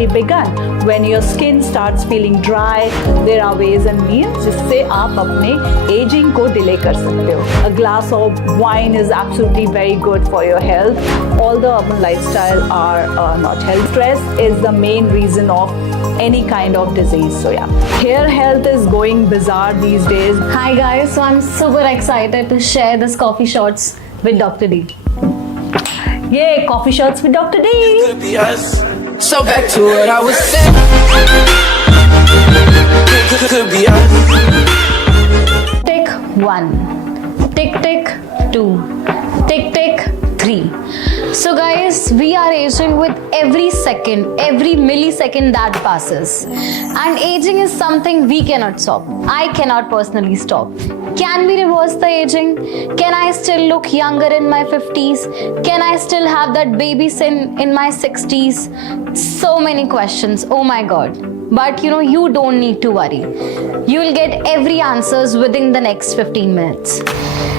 already begun. When your skin starts feeling dry, there are ways and means जिससे आप अपने aging को delay कर सकते हो. A glass of wine is absolutely very good for your health. All the urban lifestyle are not health. Stress is the main reason of any kind of disease. So yeah, hair health is going bizarre these days. Hi guys, so I'm super excited to share this coffee shots with Dr. D. Yay, coffee shots with Dr. D. Could be us. So back to what I was saying. Could be us. Tick 1, tick tick 2, tick tick 3. So guys, we are aging with every second, every millisecond that passes. And aging is something we cannot stop. I cannot personally stop. Can we reverse the aging? Can I still look younger in my 50s? Can I still have that baby sin in my 60s? So many questions, oh my god. But you don't need to worry. You will get every answers within the next 15 minutes.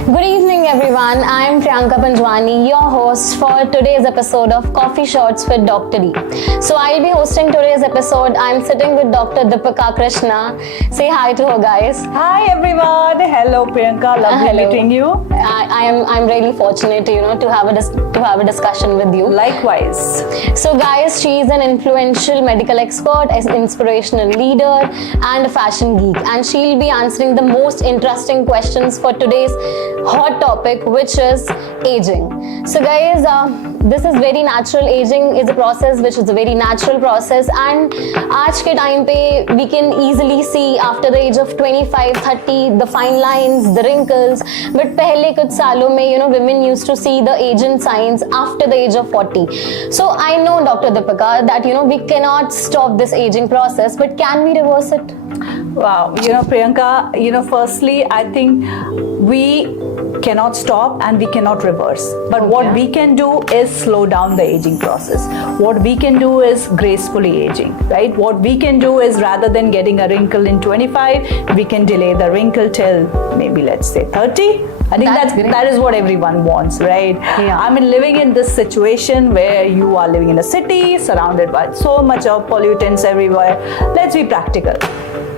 Good evening everyone, I am Priyanka Panjwani, your host for today's episode of Coffee Shots with Dr. D. So I'll be hosting today's episode. I'm sitting with Dr. Deepika Krishna. Say hi to her guys. Hi everyone. Hello Priyanka, lovely meeting you. I'm really fortunate to have a discussion with you. Likewise. So guys, she is an influential medical expert, an inspirational leader and a fashion geek, and she'll be answering the most interesting questions for today's hot topic, which is aging. So guys, this is very natural. Aging is a process which is a very natural process, and आज के time पे we can easily see after the age of 25, 30 the fine lines, the wrinkles. But पहले कुछ सालों में women used to see the aging signs after the age of 40. So I know Dr. Deepika that we cannot stop this aging process, but can we reverse it? Wow, Priyanka, firstly, I think we cannot stop and we cannot reverse. But what we can do is slow down the aging process. What we can do is gracefully aging, right? What we can do is rather than getting a wrinkle in 25, we can delay the wrinkle till maybe let's say 30. I think that is what everyone wants, right? Yeah. I mean, living in this situation where you are living in a city surrounded by so much of pollutants everywhere, let's be practical.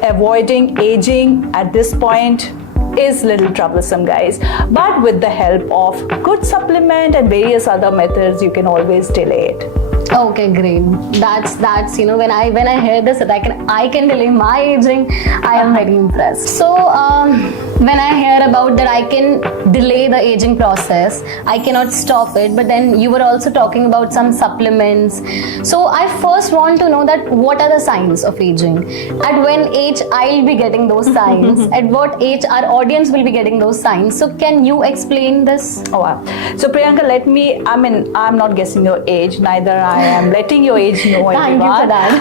Avoiding aging at this point is little troublesome, guys, but with the help of good supplement and various other methods, you can always delay it. Okay, great. That's when I hear this that I can delay my aging, I am very impressed. So when I hear about that I can delay the aging process, I cannot stop it, but then you were also talking about some supplements. So I first want to know that what are the signs of aging? At when age I'll be getting those signs? At what age our audience will be getting those signs? So can you explain this? Oh wow. So Priyanka, I'm not guessing your age, neither I am letting your age know. Thank you for that.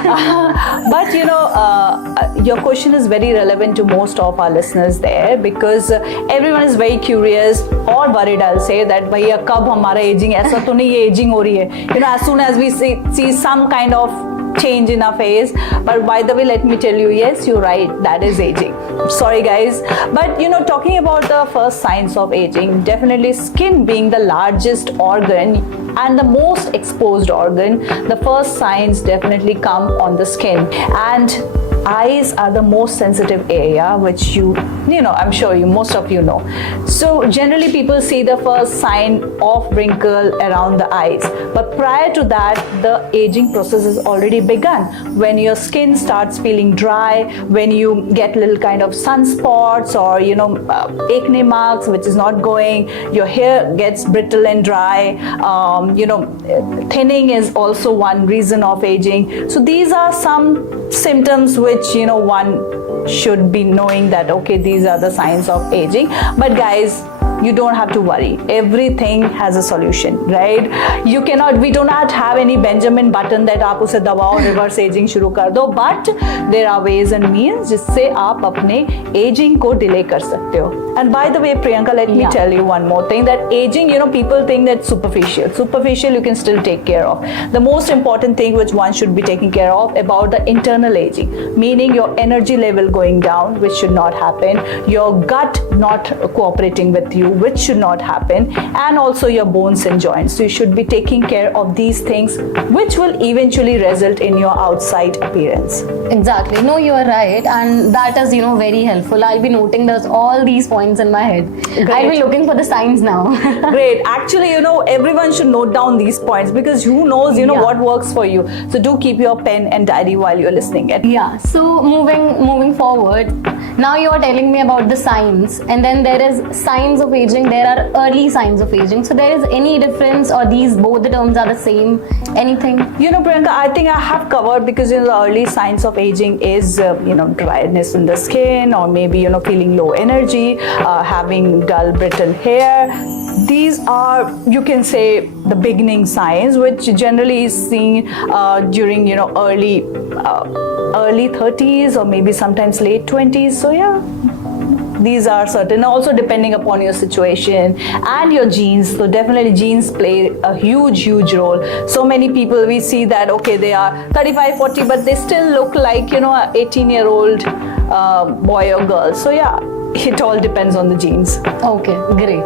But your question is very relevant to most of our listeners there, because everyone is very curious or worried, I'll say, that भैया कब हमारा aging, ऐसा तो नहीं ये aging हो रही है. As soon as we see some kind of change in our face. But by the way, let me tell you, yes, you're right, that is aging. Sorry guys, but talking about the first signs of aging, definitely skin being the largest organ and the most exposed organ, the first signs definitely come on the skin. And eyes are the most sensitive area, which I'm sure most of you know. So generally people see the first sign of wrinkle around the eyes, but prior to that the aging process has already begun. When your skin starts feeling dry, when you get little kind of sunspots or acne marks which is not going, your hair gets brittle and dry, thinning is also one reason of aging. So these are some symptoms which one should be knowing that okay, these are the signs of aging. But guys, you don't have to worry. Everything has a solution, right? We do not have any Benjamin button that आप उसे दबाओ reverse aging शुरू कर दो, but there are ways and means जिससे आप अपने aging को delay कर सकते हो. And by the way, Priyanka, let me tell you one more thing, that aging, people think that superficial you can still take care of. The most important thing which one should be taking care of about the internal aging, meaning your energy level going down, which should not happen, your gut not cooperating with you, which should not happen, and also your bones and joints. So you should be taking care of these things, which will eventually result in your outside appearance. Exactly. No, you are right, and that is very helpful. I'll be noting those all these points in my head. I'll be looking for the signs now. Great. Actually, everyone should note down these points, because who knows, what works for you. So do keep your pen and diary while you're listening it. Yeah. So moving forward, now you are telling me about the signs, and then there is signs of aging. There are early signs of aging. So there is any difference, or these both the terms are the same? Anything? Priyanka, I think I have covered, because the early signs of aging is dryness in the skin, or maybe feeling low energy, having dull brittle hair. These are, you can say, the beginning signs, which generally is seen during early 30s, or maybe sometimes late 20s. So yeah, these are certain, also depending upon your situation and your genes. So definitely genes play a huge role. So many people, we see that they are 35, 40, but they still look like an 18-year-old boy or girl. So yeah, it all depends on the genes. Okay, great.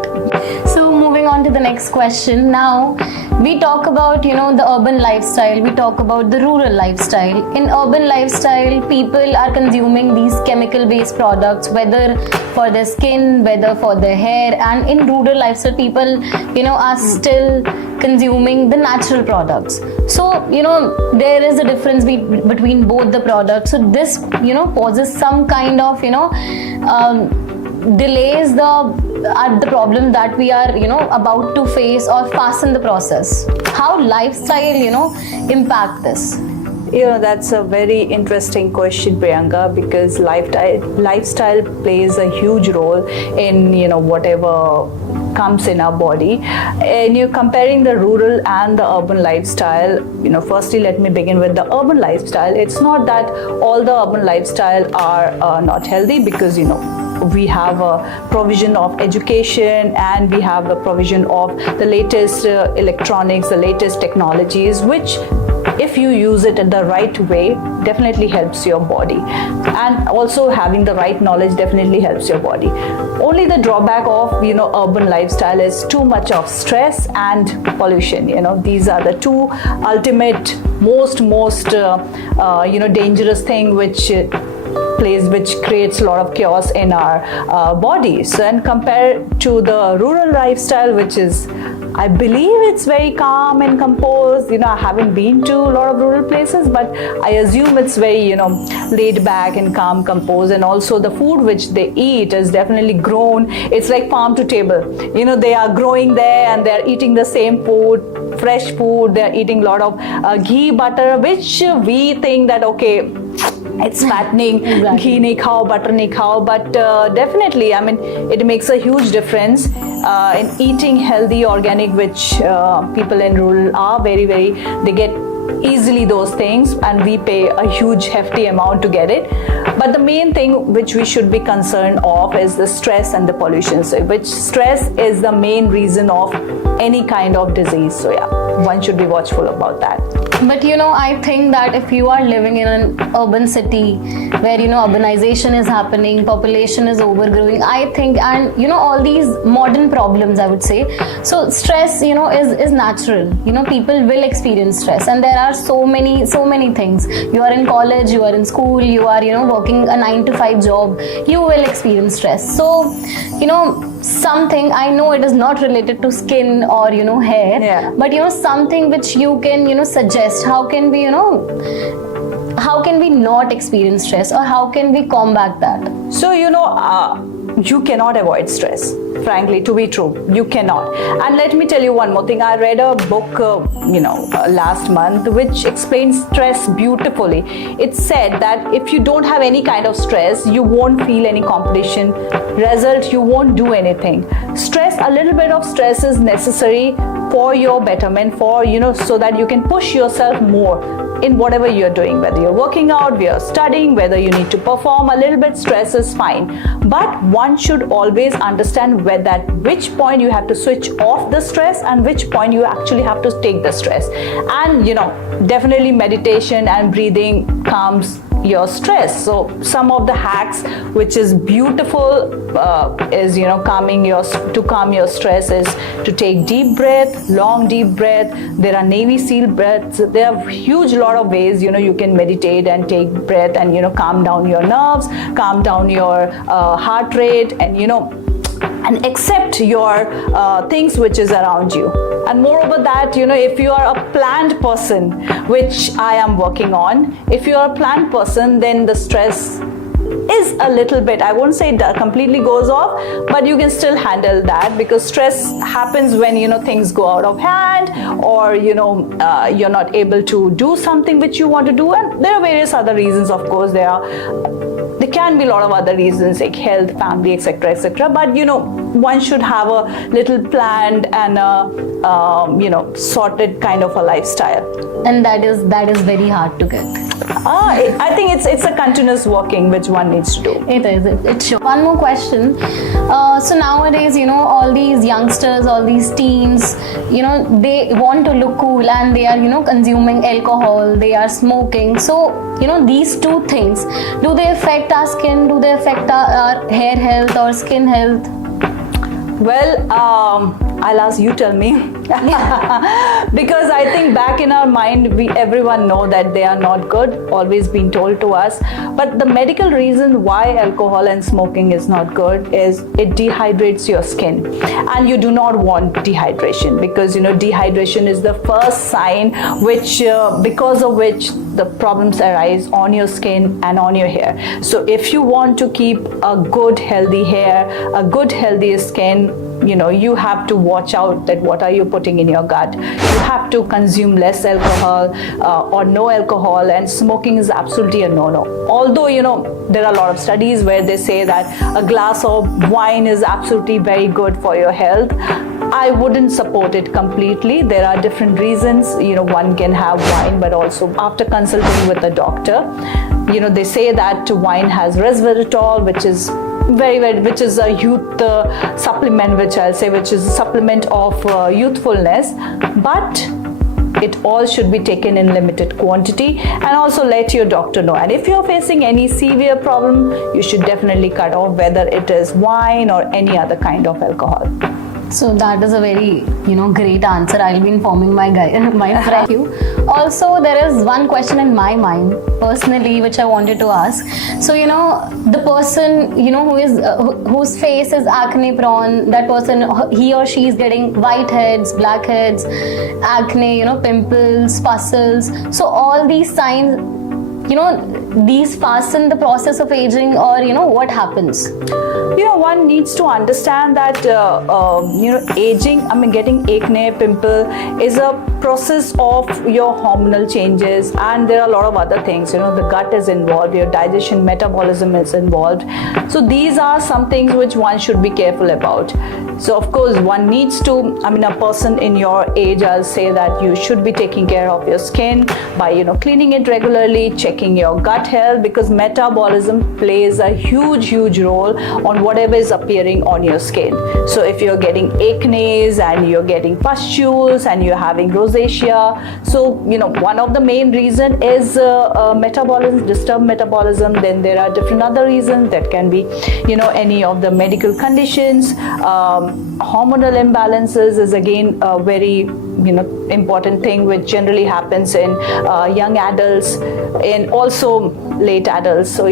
So moving on to the next question. Now we talk about the urban lifestyle, we talk about the rural lifestyle. In urban lifestyle, people are consuming these chemical based products, whether for their skin, whether for their hair, and in rural lifestyle, people are still consuming the natural products. So there is a difference between both the products. So this poses some kind of delays the problem that we are about to face or fasten the process. How lifestyle impact this? That's a very interesting question, Priyanka, because lifestyle plays a huge role in whatever comes in our body. And you're comparing the rural and the urban lifestyle. Firstly, let me begin with the urban lifestyle. It's not that all the urban lifestyle are not healthy, because we have a provision of education, and we have the provision of the latest electronics, the latest technologies, which, if you use it in the right way, definitely helps your body. And also having the right knowledge definitely helps your body. Only the drawback of urban lifestyle is too much of stress and pollution. These are the two ultimate most dangerous thing which creates a lot of chaos in our bodies. And compared to the rural lifestyle, which is, I believe, it's very calm and composed. I haven't been to a lot of rural places, but I assume it's very laid back and calm, composed. And also the food which they eat is definitely grown. It's like farm to table. They are growing there, and they're eating the same food, fresh food. They're eating a lot of ghee, butter, which we think that it's fattening, exactly. Ghee nahi khao, butter nahi khao, but definitely, it makes a huge difference in eating healthy, organic, which people in rural are very, they get easily those things, and we pay a huge hefty amount to get it. But the main thing which we should be concerned of is the stress and the pollution. So which stress is the main reason of any kind of disease. So yeah, one should be watchful about that. But I think that if you are living in an urban city where urbanization is happening, population is overgrowing, I think, and all these modern problems, I would say, so stress is natural. People will experience stress, and there are so many things. You are in college, you are in school, you are working a 9-to-5 job, you will experience stress. So something, I know it is not related to skin or hair, yeah, but something which you can suggest. How can we not experience stress, or how can we combat that? So you cannot avoid stress. Frankly, to be true, you cannot. And let me tell you one more thing. I read a book last month which explains stress beautifully. It said that if you don't have any kind of stress, you won't feel any competition result, you won't do anything. Stress, a little bit of stress is necessary for your betterment, for so that you can push yourself more in whatever you're doing, whether you're working out, whether you're studying, whether you need to perform. A little bit stress is fine, but one should always understand which point you have to switch off the stress and which point you actually have to take the stress. And definitely meditation and breathing calms your stress. So some of the hacks which is beautiful is calm your stress is to take deep breath, long deep breath. There are Navy SEAL breaths. There are huge lot of ways you can meditate and take breath and calm down your nerves, calm down your heart rate, and accept your things which is around you. And moreover that, if you are a planned person, which I am working on, if you are a planned person, then the stress is a little bit, I won't say it completely goes off, but you can still handle that, because stress happens when things go out of hand, or you're not able to do something which you want to do. And there are various other reasons, of course. There can be a lot of other reasons like health, family, etc. But one should have a little planned and sorted kind of a lifestyle. And that is very hard to get. I think it's a continuous working which one needs to do. It is. It's sure. One more question. So nowadays, all these youngsters, all these teens, they want to look cool, and they are, consuming alcohol, they are smoking. So, these two things, do they affect our skin? Do they affect our hair health or skin health? Well, I'll ask you, tell me. Because I think back in our mind, everyone know that they are not good, always been told to us. But the medical reason why alcohol and smoking is not good is it dehydrates your skin. And you do not want dehydration, because dehydration is the first sign because of which the problems arise on your skin and on your hair. So if you want to keep a good healthy hair, a good healthy skin, you have to watch out that what are you putting in your gut. You have to consume less alcohol or no alcohol, and smoking is absolutely a no-no. Although there are a lot of studies where they say that a glass of wine is absolutely very good for your health. I wouldn't support it completely. There are different reasons one can have wine, but also after consulting with a doctor, they say that wine has resveratrol, which is which is a youth supplement, which I'll say, which is a supplement of youthfulness, but it all should be taken in limited quantity, and also let your doctor know. And if you're facing any severe problem, you should definitely cut off, whether it is wine or any other kind of alcohol. So that is a very, great answer. I'll be informing my friend. Also, there is one question in my mind, personally, which I wanted to ask. So, the person, whose face is acne prone, that person, he or she is getting whiteheads, blackheads, acne, pimples, pustules. So all these signs, these fasten the process of aging, or what happens? One needs to understand that aging, getting acne, pimple is a process of your hormonal changes, and there are a lot of other things. The gut is involved, your digestion, metabolism is involved. So these are some things which one should be careful about. So of course one needs to, a person in your age, I'll say that you should be taking care of your skin by cleaning it regularly, checking your gut health, because metabolism plays a huge role on whatever is appearing on your skin. So if you're getting acne and you're getting pustules and you're having rosacea, so one of the main reason is metabolism, disturbed metabolism. Then there are different other reasons that can be any of the medical conditions. Hormonal imbalances is again a very important thing which generally happens in young adults and also late adults. So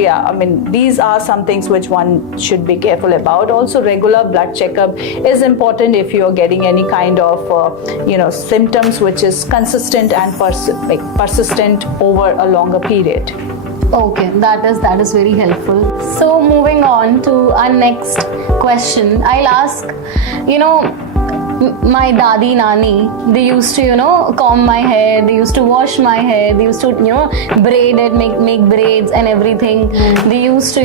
these are some things which one should be careful about. Also, regular blood checkup is important if you are getting any kind of symptoms which is consistent and persistent over a longer period. Okay, that is very helpful. So moving on to our next question, I'll ask, my dadi nani, they used to comb my hair, they used to wash my hair, they used to braid it, make braids and everything. They used to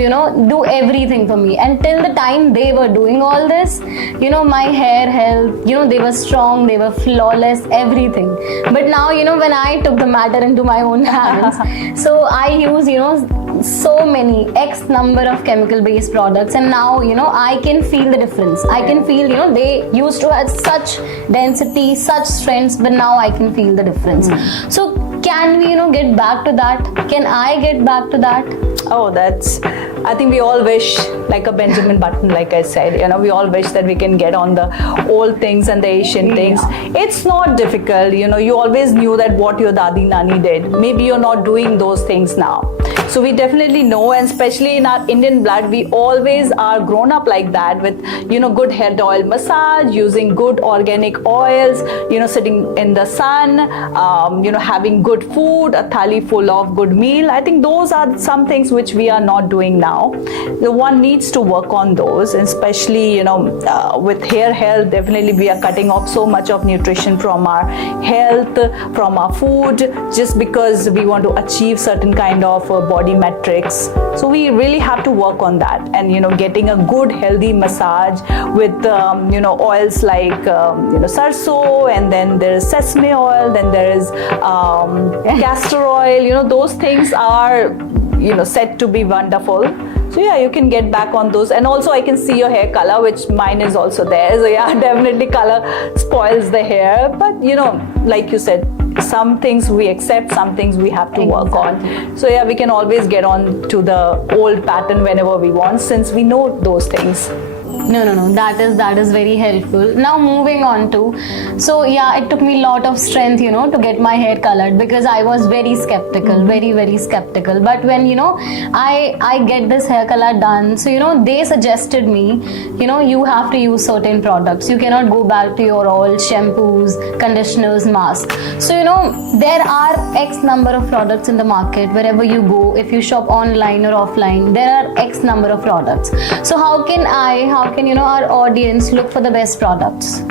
do everything for me, and till the time they were doing all this, my hair health, they were strong, they were flawless, everything. But now when I took the matter into my own hands, so I use so many X number of chemical based products, and now I can feel the difference. I can feel they used to have such density, such strengths, but now I can feel the difference. So can we, get back to that? Can I get back to that? Oh, I think we all wish, like a Benjamin Button, like I said, we all wish that we can get on the old things and the Asian things. It's not difficult, you always knew that what your Dadi Nani did. Maybe you're not doing those things now. So we definitely know, and especially in our Indian blood, we always are grown up like that with, good hair oil massage, using good organic oils, sitting in the sun, having good food, a thali full of good meal. I think those are some things which we are not doing now. The one needs to work on those, and especially, with hair health, definitely we are cutting off so much of nutrition from our health, from our food, just because we want to achieve certain kind of body metrics. So we really have to work on that, and getting a good healthy massage with oils like sarso, and then there is sesame oil, then there is castor oil. Those things are said to be wonderful. So yeah, you can get back on those. And also I can see your hair color, which mine is also there. So yeah, definitely color spoils the hair, but like you said, some things we accept, some things we have to work on. So yeah, we can always get on to the old pattern whenever we want, since we know those things. No, that is very helpful. Now moving on to, so yeah, it took me a lot of strength, to get my hair colored, because I was very skeptical, very, very skeptical. But when, I get this hair color done, so, they suggested me, you have to use certain products. You cannot go back to your old shampoos, conditioners, masks. So, there are X number of products in the market. Wherever you go, if you shop online or offline, there are X number of products. So how can our audience look for the best products?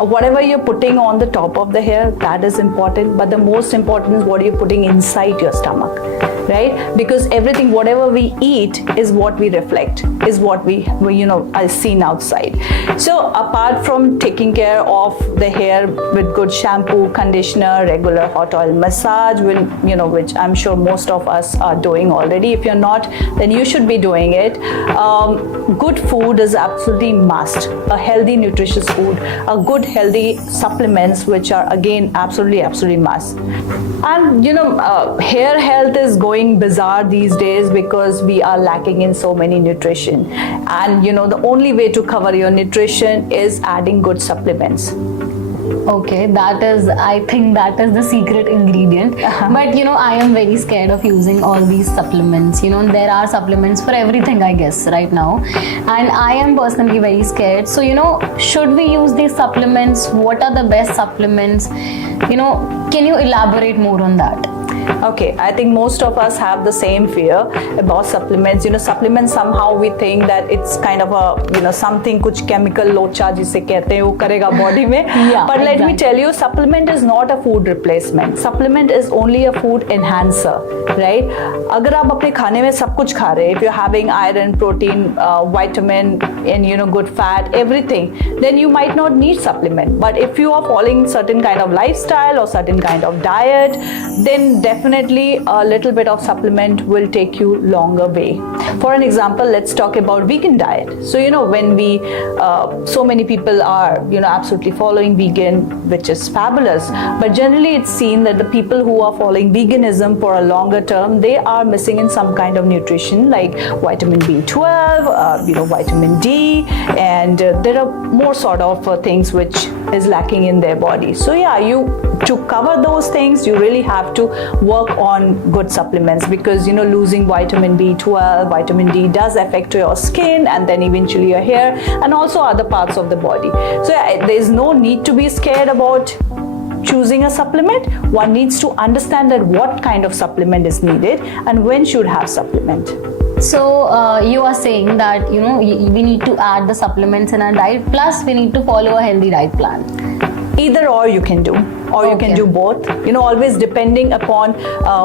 Whatever you're putting on the top of the hair, that is important, but the most important is what you're putting inside your stomach, right? Because everything, whatever we eat, is what we reflect, is what we are seen outside. So apart from taking care of the hair with good shampoo, conditioner, regular hot oil massage, which I'm sure most of us are doing already. If you're not, then you should be doing it. Good food is absolutely must. A healthy, nutritious food, a good healthy supplements, which are again absolutely must. And hair health is going bizarre these days because we are lacking in so many nutrition, and the only way to cover your nutrition is adding good supplements. Okay, I think that is the secret ingredient. But I am very scared of using all these supplements. There are supplements for everything, I guess, right now, and I am personally very scared. So should we use these supplements? What are the best supplements? Can you elaborate more on that? Okay, I think most of us have the same fear about supplements. Supplements, somehow we think that it's kind of a something kuch chemical locha जिसे कहते हैं वो करेगा body में. Yeah, but let me tell you, supplement is not a food replacement. Supplement is only a food enhancer, right? अगर आप अपने खाने में सब कुछ खा रहे हैं, if you're having iron, protein, vitamin, and good fat, everything, then you might not need supplement. But if you are following certain kind of lifestyle or certain kind of diet, then definitely a little bit of supplement will take you longer way. For an example, let's talk about vegan diet. So when we so many people are absolutely following vegan, which is fabulous, but generally it's seen that the people who are following veganism for a longer term, they are missing in some kind of nutrition like vitamin B12, vitamin D, and there are more sort of things which is lacking in their body. So yeah, to cover those things, you really have to work on good supplements, because losing vitamin B12, vitamin D does affect your skin and then eventually your hair and also other parts of the body. So yeah, there's no need to be scared about choosing a supplement. One needs to understand that what kind of supplement is needed and when should have supplement. So you are saying that we need to add the supplements in our diet, plus we need to follow a healthy diet plan. Either or you can do, or you can do both, always depending upon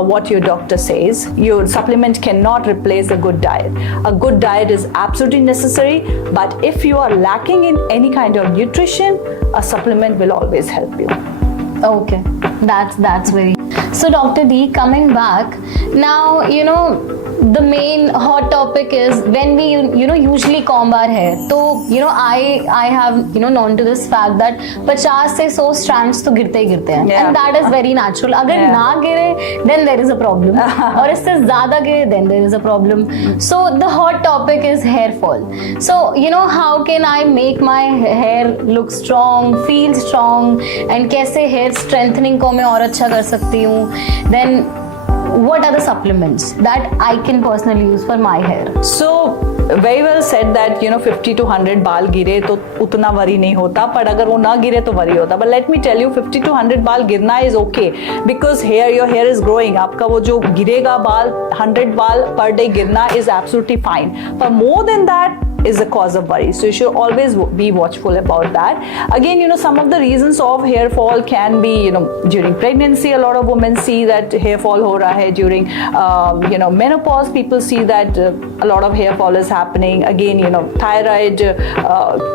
what your doctor says. Your supplement cannot replace a good diet. A good diet is absolutely necessary, but if you are lacking in any kind of nutrition, a supplement will always help you. Okay, that's very. So Dr. D, coming back now, the main hot topic is when we usually comb our hair. तो I have known to this fact that 50 से 100 strands तो गिरते ही गिरते हैं, and that is very natural. अगर ना गिरे then there is a problem, और इससे ज़्यादा गिरे then there is a problem. So the hot topic is hair fall. So how can I make my hair look strong, feel strong, and कैसे hair strengthening को मैं और अच्छा कर सकती हूँ? Then what are the supplements that I can personally use for my hair? So very well said that 50 to 100 बाल गिरे तो उतना वरी नहीं होता, पर अगर वो ना गिरे तो वरी होता. But let me tell you, 50 to 100 बाल गिरना is okay because your hair is growing. आपका वो जो गिरेगा बाल 100 बाल per day गिरना is absolutely fine. But more than that is a cause of worry, so you should always be watchful about that. Again, some of the reasons of hair fall can be during pregnancy. A lot of women see that hair fall ho raha hai. During menopause, people see that a lot of hair fall is happening. Again, thyroid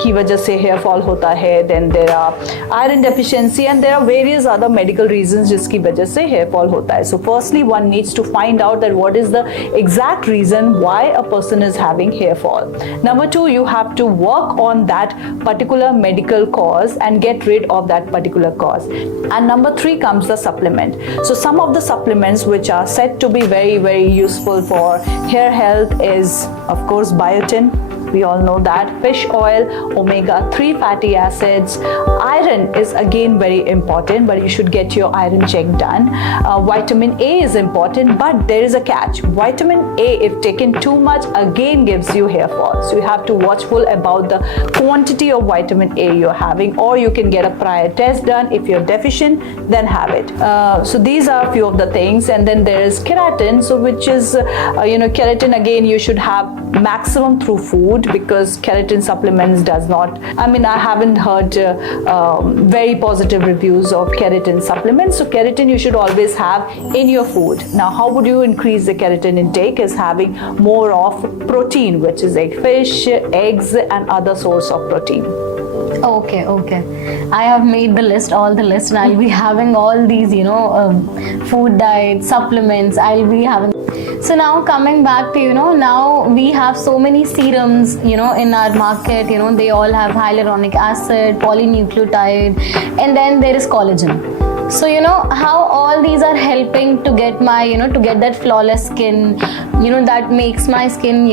की वजह से hair fall होता है. Then there are iron deficiency, and there are various other medical reasons जिसकी वजह से hair fall होता है. So firstly, one needs to find out that what is the exact reason why a person is having hair fall. Number two, you have to work on that particular medical cause and get rid of that particular cause. And number three comes the supplement. So some of the supplements which are said to be very, very useful for hair health is, of course, biotin. We all know that. Fish oil, omega-3 fatty acids. Iron is again very important, but you should get your iron check done. Vitamin A is important, but there is a catch. Vitamin A, if taken too much, again gives you hair fall. So you have to watchful about the quantity of vitamin A you're having, or you can get a prior test done. If you're deficient, then have it. So these are a few of the things. And then there is keratin, so which is, keratin again you should have maximum through food, because keratin supplements does not, I haven't heard very positive reviews of keratin supplements. So keratin you should always have in your food. Now how would you increase the keratin intake is having more of protein, which is like fish, eggs, and other source of protein. Okay. I have made all the list, and I'll be having all these, food diet, supplements, I'll be having. So now coming back to, now we have so many serums, in our market, they all have hyaluronic acid, polynucleotide, and then there is collagen. So how all these are helping to get my, to get that flawless skin, that makes my skin,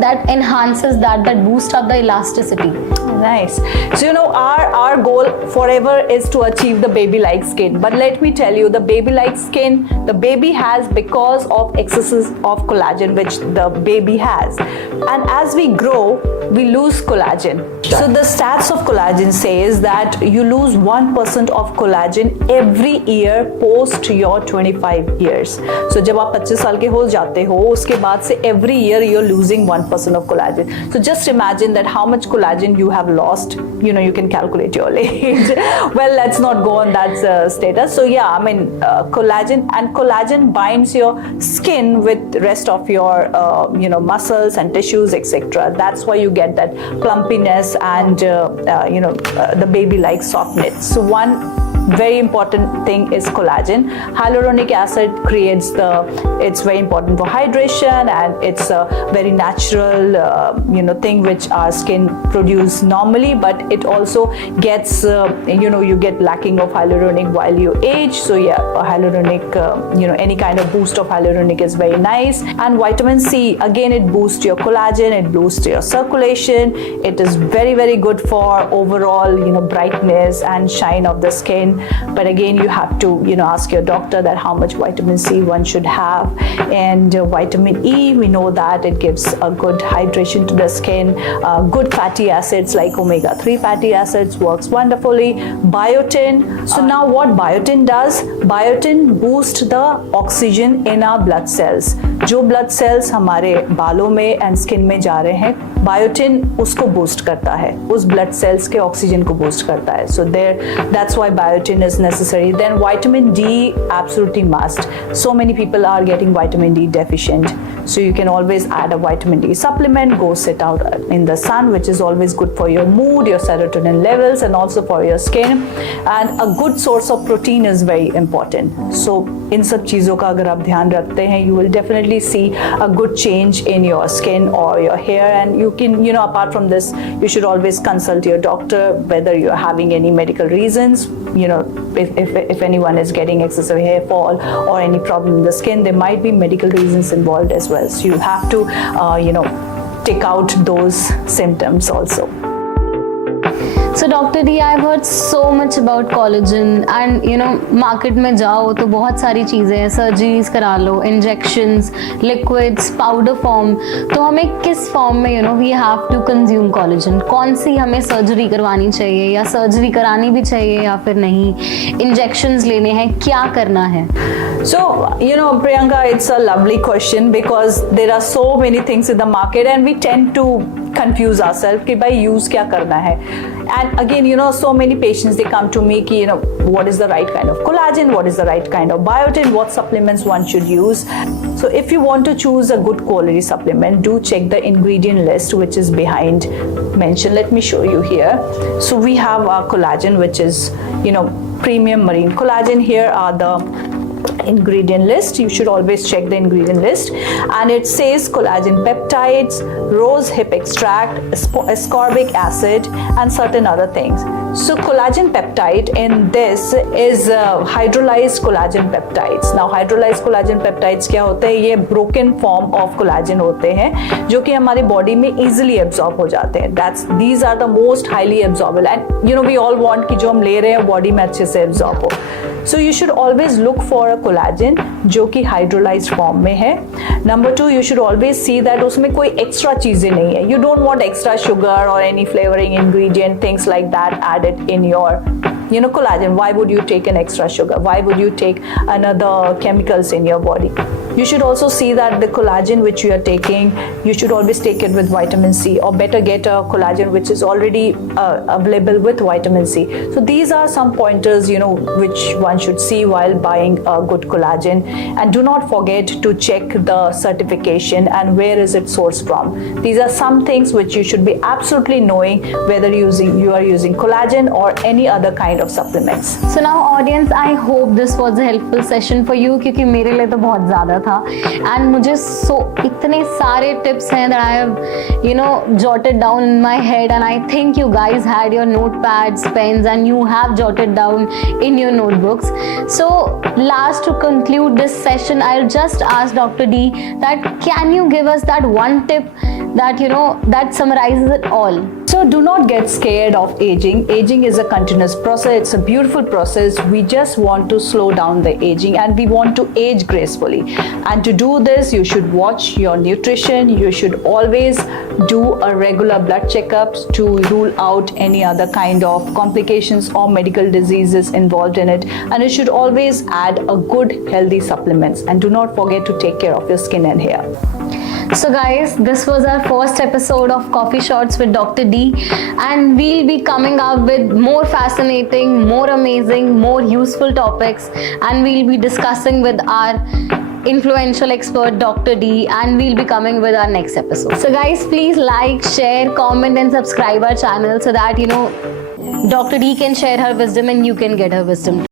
that enhances that boosts up the elasticity. Nice. So our goal forever is to achieve the baby-like skin. But let me tell you, the baby-like skin the baby has because of excesses of collagen which the baby has. And as we grow, we lose collagen. So the stats of collagen says that you lose 1% of collagen every year post your 25 years. So जब आप 25 साल के हो जाते हो, उसके बाद से every year you're losing 1% of collagen. So just imagine that how much collagen you have lost. You can calculate your age. Well, let's not go on that status. So yeah, collagen binds your skin with rest of your muscles and tissues, etc. That's why you get that plumpiness and the baby-like softness. So one very important thing is collagen. Hyaluronic acid it's very important for hydration, and it's a very natural thing which our skin produce normally, but it also gets you get lacking of hyaluronic while you age. So yeah, hyaluronic any kind of boost of hyaluronic is very nice. And vitamin C, again, it boosts your collagen, it boosts your circulation. It is very, very good for overall brightness and shine of the skin. But again, you have to ask your doctor that how much vitamin C one should have. And vitamin E, we know that it gives a good hydration to the skin. Good fatty acids like omega-3 fatty acids works wonderfully. Biotin, so now what biotin does, biotin boosts the oxygen in our blood cells. जो blood cells हमारे बालों में and skin में जा रहे हैं, biotin उसको boost करता है, उस ब्लड सेल्स के ऑक्सीजन को बूस्ट करता है. So that's why biotin is necessary. Then vitamin D, absolutely must. So many people are getting vitamin D deficient, so you can always add a vitamin D supplement. Go sit out in the sun, which is always good for your mood, your serotonin levels, and also for your skin. And a good source of protein is very important. So इन सब चीज़ों का अगर आप ध्यान रखते हैं, you will definitely see a good change in your skin or your hair. And you can, apart from this, you should always consult your doctor whether you're having any medical reasons. If anyone is getting excessive hair fall or any problem in the skin, there might be medical reasons involved as well. So you have to, take out those symptoms also. So Dr. D, I've heard so much about collagen and market में जाओ तो बहुत सारी चीज़ें हैं, surgeries करा लो, injections, liquids, powder form. तो हमें किस फॉर्म में we have to consume collagen? कौन सी हमें सर्जरी करवानी चाहिए या सर्जरी करानी भी चाहिए या फिर नहीं? इंजेक्शंस लेने हैं, क्या करना है? So, Priyanka, it's a lovely question because there are so many things in the market and we tend to confuse ourselves कि भाई use क्या करना है. And again, so many patients, they come to me कि what is the right kind of collagen, what is the right kind of biotin, what supplements one should use. So if you want to choose a good quality supplement, do check the ingredient list which is behind mentioned. Let me show you here. So we have our collagen, which is premium marine collagen. Here are the ingredient list. You should always check the ingredient list, and it says collagen peptides, rose hip extract, ascorbic acid, and certain other things. So collagen peptide in this is hydrolyzed collagen peptides. Now hydrolyzed collagen peptides क्या होते हैं? ये broken form of collagen होते हैं जो कि हमारे body में easily absorb हो जाते हैं. These are the most highly absorbable, and we all want कि जो हम ले रहे हैं body में अच्छे से absorb हो. So you should always look for a collagen जो कि hydrolyzed form में है. Number 2, you should always see that उसमें कोई extra चीज़ें नहीं है. You don't want extra sugar or any flavoring ingredient, things like that added in your collagen. Why would you take an extra sugar? Why would you take another chemicals in your body? You should also see that the collagen which you are taking, you should always take it with vitamin C, or better get a collagen which is already available with vitamin C. So these are some pointers, which one should see while buying a good collagen. And do not forget to check the certification and where is it sourced from. These are some things which you should be absolutely knowing whether you are using collagen or any other kind of supplements. So now audience, I hope this was a helpful session for you क्योंकि मेरे लिए तो बहुत ज़्यादा था. And मुझे इतने सारे tips हैं that I have jotted down in my head, and I think you guys had your notepads, pens, and you have jotted down in your notebooks. So last, to conclude this session, I'll just ask Dr. D that can you give us that one tip that that summarizes it all? So do not get scared of aging. Aging is a continuous process. It's a beautiful process. We just want to slow down the aging and we want to age gracefully. And to do this, you should watch your nutrition. You should always do a regular blood checkups to rule out any other kind of complications or medical diseases involved in it. And you should always add a good healthy supplements. And do not forget to take care of your skin and hair. So guys, this was our first episode of Coffee Shots with Dr. D, and we'll be coming up with more fascinating, more amazing, more useful topics, and we'll be discussing with our influential expert Dr. D, and we'll be coming with our next episode. So guys, please like, share, comment and subscribe our channel so that Dr. D can share her wisdom and you can get her wisdom.